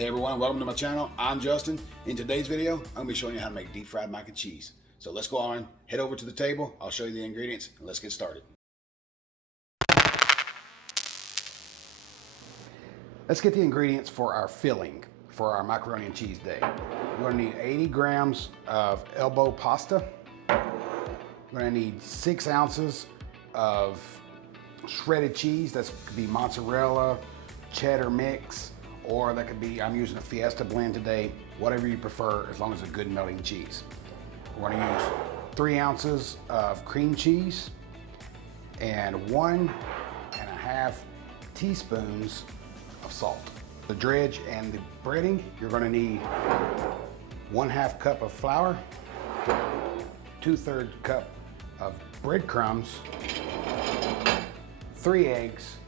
Hey everyone, welcome to my channel. I'm Justin. In today's video, I'm going to be showing you how to make deep fried mac and cheese. So let's go on, head over to the table, I'll show you the ingredients, and let's get started. Let's get the ingredients for our filling for our macaroni and cheese day. We're going to need 80 grams of elbow pasta. We're going to need 6 ounces of shredded cheese. That could be mozzarella, cheddar mix, or that could be, I'm using a Fiesta blend today, whatever you prefer, as long as it's good melting cheese. We're going to use 3 ounces of cream cheese and 1.5 teaspoons of salt. The dredge and the breading, you're going to need 1/2 cup of flour, 2/3 cup of breadcrumbs, 3 eggs,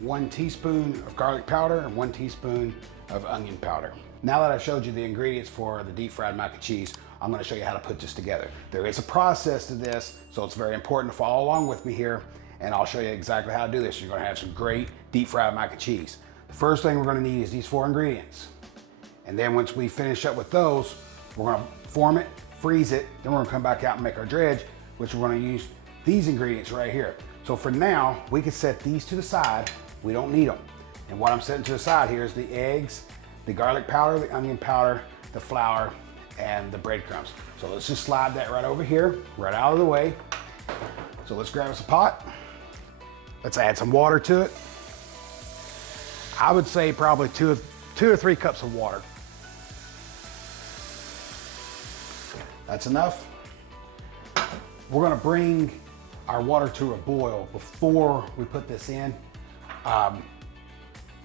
1 teaspoon of garlic powder, and 1 teaspoon of onion powder. Now that I've showed you the ingredients for the deep fried mac and cheese, I'm going to show you how to put this together. There is a process to this, so it's very important to follow along with me here, and I'll show you exactly how to do this. You're going to have some great deep fried mac and cheese. The first thing we're going to need is these 4 ingredients. And then once we finish up with those, we're going to form it, freeze it, then we're going to come back out and make our dredge, which we're going to use these ingredients right here. So for now, we can set these to the side. We don't need them. And what I'm setting to the side here is the eggs, the garlic powder, the onion powder, the flour, and the breadcrumbs. So let's just slide that right over here, right out of the way. So let's grab us a pot. Let's add some water to it. I would say probably 2 to 3 cups of water. That's enough. We're gonna bring our water to a boil before we put this in.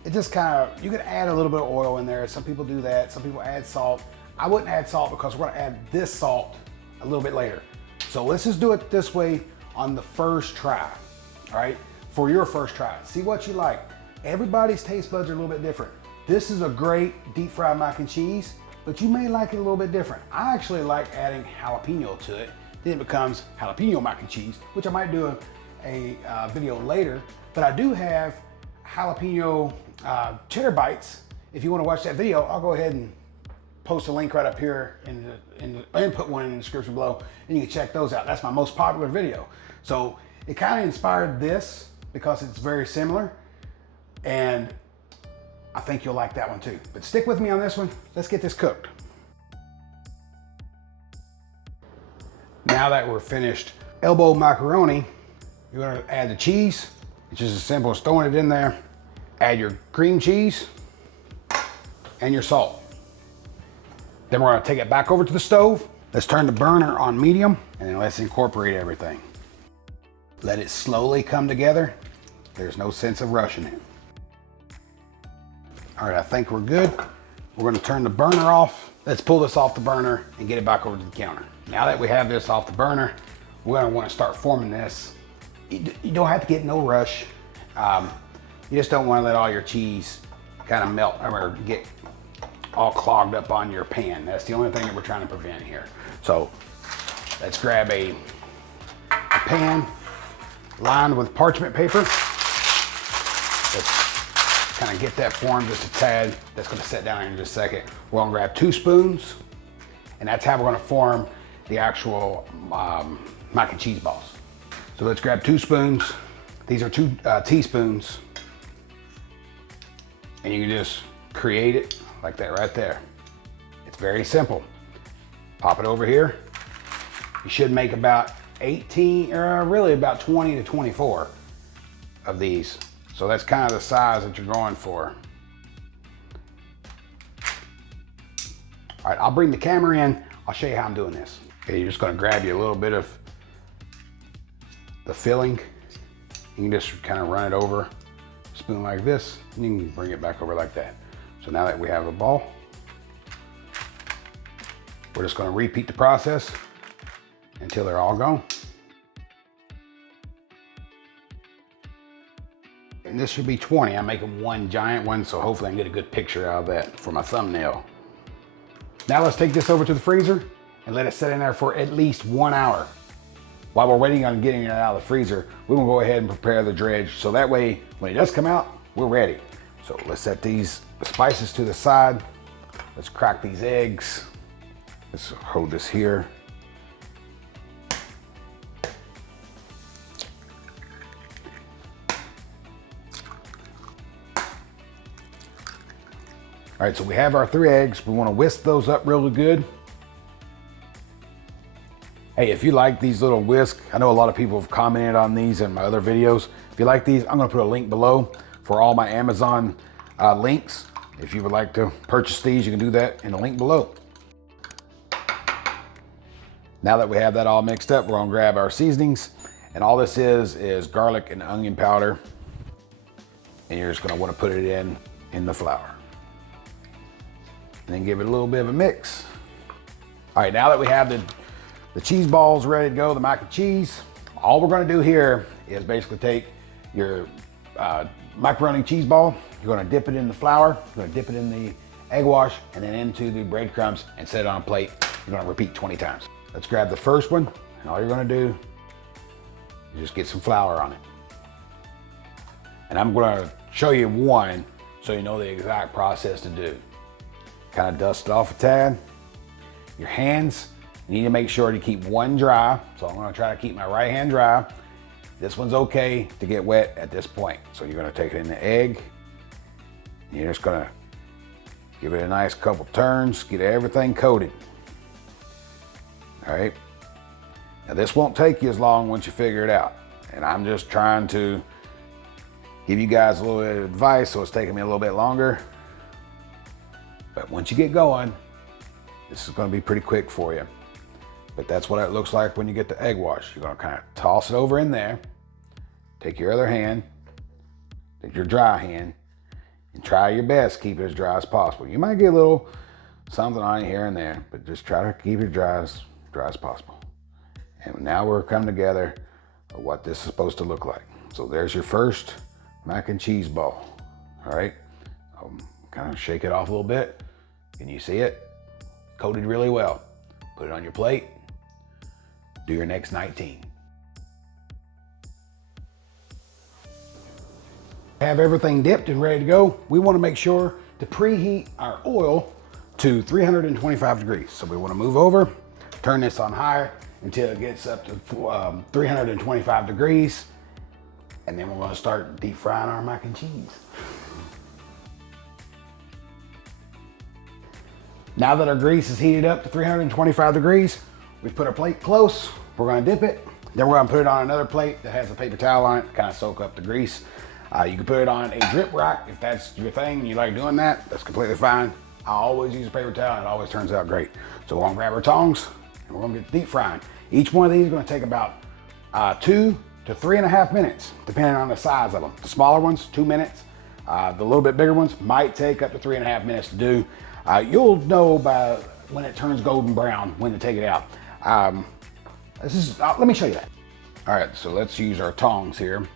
It just kind of, you can add a little bit of oil in there. Some people do that. Some people add salt. I wouldn't add salt because we're gonna add this salt a little bit later. So let's just do it this way on the first try, all right? For your first try, see what you like. Everybody's taste buds are a little bit different. This is a great deep fried mac and cheese, but you may like it a little bit different. I actually like adding jalapeno to it. Then it becomes jalapeno mac and cheese, which I might do a video later, but I do have jalapeno cheddar bites. If you want to watch that video, I'll go ahead and post a link right up here and put one in the description below, and you can check those out. That's my most popular video. So it kind of inspired this because it's very similar, and I think you'll like that one too. But stick with me on this one. Let's get this cooked. Now that we're finished elbow macaroni, you're gonna add the cheese. It's just as simple as throwing it in there. Add your cream cheese and your salt. Then we're gonna take it back over to the stove. Let's turn the burner on medium, and then let's incorporate everything. Let it slowly come together. There's no sense of rushing it. All right, I think we're good. We're gonna turn the burner off. Let's pull this off the burner and get it back over to the counter. Now that we have this off the burner, we're gonna wanna start forming this. You don't have to get no rush. You just don't wanna let all your cheese kind of melt or get all clogged up on your pan. That's the only thing that we're trying to prevent here. So let's grab a pan lined with parchment paper. Let's kind of get that formed just a tad. That's gonna set down in just a second. We're gonna grab 2 spoons, and that's how we're gonna form the actual mac and cheese balls. So let's grab 2 spoons. These are 2 teaspoons, and you can just create it like that right there. It's very simple. Pop it over here. You should make about 18, or really about 20 to 24 of these. So that's kind of the size that you're going for. All right, I'll bring the camera in. I'll show you how I'm doing this. Okay, you're just gonna grab you a little bit of the filling. You can just kind of run it over a spoon like this, and you can bring it back over like that. So now that we have a ball, we're just gonna repeat the process until they're all gone. And this should be 20. I'm making one giant one, so hopefully I can get a good picture out of that for my thumbnail. Now let's take this over to the freezer and let it sit in there for at least 1 hour. While we're waiting on getting it out of the freezer, we're gonna go ahead and prepare the dredge, so that way when it does come out, we're ready. So So let's set these spices to the side. Let's crack these eggs. Let's hold this here. All right, so we have our 3 eggs. We want to whisk those up really good. Hey, if you like these little whisks, I know a lot of people have commented on these in my other videos. If you like these, I'm gonna put a link below for all my Amazon links. If you would like to purchase these, you can do that in the link below. Now that we have that all mixed up, we're gonna grab our seasonings. And all this is garlic and onion powder. And you're just gonna wanna put it in the flour. And then give it a little bit of a mix. All right, now that we have the cheese balls ready to go, the mac and cheese, all we're gonna do here is basically take your macaroni cheese ball, you're gonna dip it in the flour, you're gonna dip it in the egg wash, and then into the breadcrumbs and set it on a plate. You're gonna repeat 20 times. Let's grab the first one, and all you're gonna do is just get some flour on it. And I'm gonna show you one so you know the exact process to do. Kind of dust it off a tad. Your hands, you need to make sure to keep one dry. So I'm gonna try to keep my right hand dry. This one's okay to get wet at this point. So you're gonna take it in the egg. And you're just gonna give it a nice couple turns, get everything coated. All right. Now this won't take you as long once you figure it out. And I'm just trying to give you guys a little bit of advice, so it's taking me a little bit longer. But once you get going, this is gonna be pretty quick for you. But that's what it looks like when you get the egg wash. You're gonna kind of toss it over in there, take your other hand, take your dry hand, and try your best to keep it as dry as possible. You might get a little something on it here and there, but just try to keep it dry as possible. And now we're coming together of what this is supposed to look like. So there's your first mac and cheese ball. All right, kind of shake it off a little bit. Can you see it? Coated really well. Put it on your plate. Do your next 19. Have everything dipped and ready to go. We want to make sure to preheat our oil to 325 degrees. So we want to move over, turn this on higher until it gets up to 325 degrees. And then we're going to start deep frying our mac and cheese. Now that our grease is heated up to 325 degrees, we put our plate close. We're gonna dip it. Then we're gonna put it on another plate that has a paper towel on it to kind of soak up the grease. You can put it on a drip rack if that's your thing and you like doing that. That's completely fine. I always use a paper towel and it always turns out great. So we're gonna grab our tongs and we're gonna get deep frying. Each one of these is gonna take about 2 to 3.5 minutes, depending on the size of them. The smaller ones, 2 minutes. The little bit bigger ones might take up to 3.5 minutes to do. You'll know by when it turns golden brown when to take it out. Let me show you that. All right, so let's use our tongs here.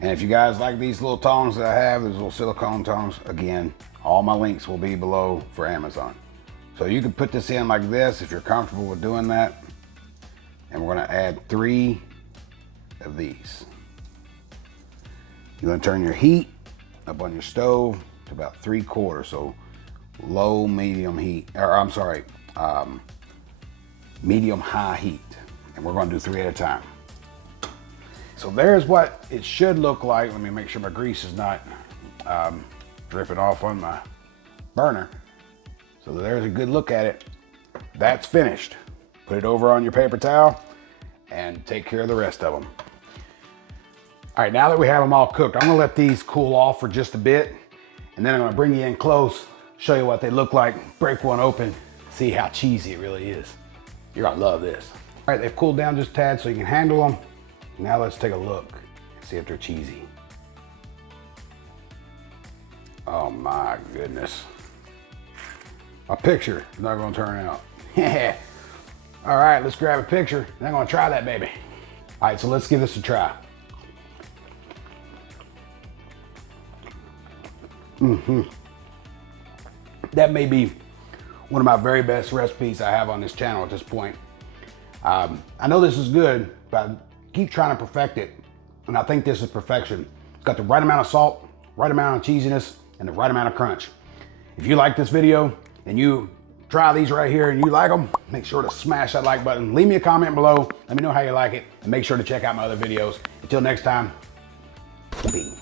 And if you guys like these little tongs that I have, these little silicone tongs, again, all my links will be below for Amazon. So you can put this in like this if you're comfortable with doing that. And we're gonna add 3 of these. You're gonna turn your heat up on your stove to about 3/4, so low, medium heat, or I'm sorry, medium high heat. And we're gonna do 3 at a time. So there's what it should look like. Let me make sure my grease is not dripping off on my burner. So there's a good look at it. That's finished. Put it over on your paper towel and take care of the rest of them. All right, now that we have them all cooked, I'm gonna let these cool off for just a bit, and then I'm gonna bring you in close, show you what they look like, break one open, see how cheesy it really is. You're gonna love this. All right, they've cooled down just a tad so you can handle them. Now let's take a look and see if they're cheesy. Oh my goodness. A picture is not gonna turn out. All right, let's grab a picture and I'm gonna try that baby. All right, so let's give this a try. That may be one of my very best recipes I have on this channel at this point. I know this is good, but I keep trying to perfect it, and I think this is perfection. It's got the right amount of salt, right amount of cheesiness, and the right amount of crunch. If you like this video and you try these right here and you like them, make sure to smash that like button. Leave me a comment below. Let me know how you like it, and make sure to check out my other videos. Until next time, peace.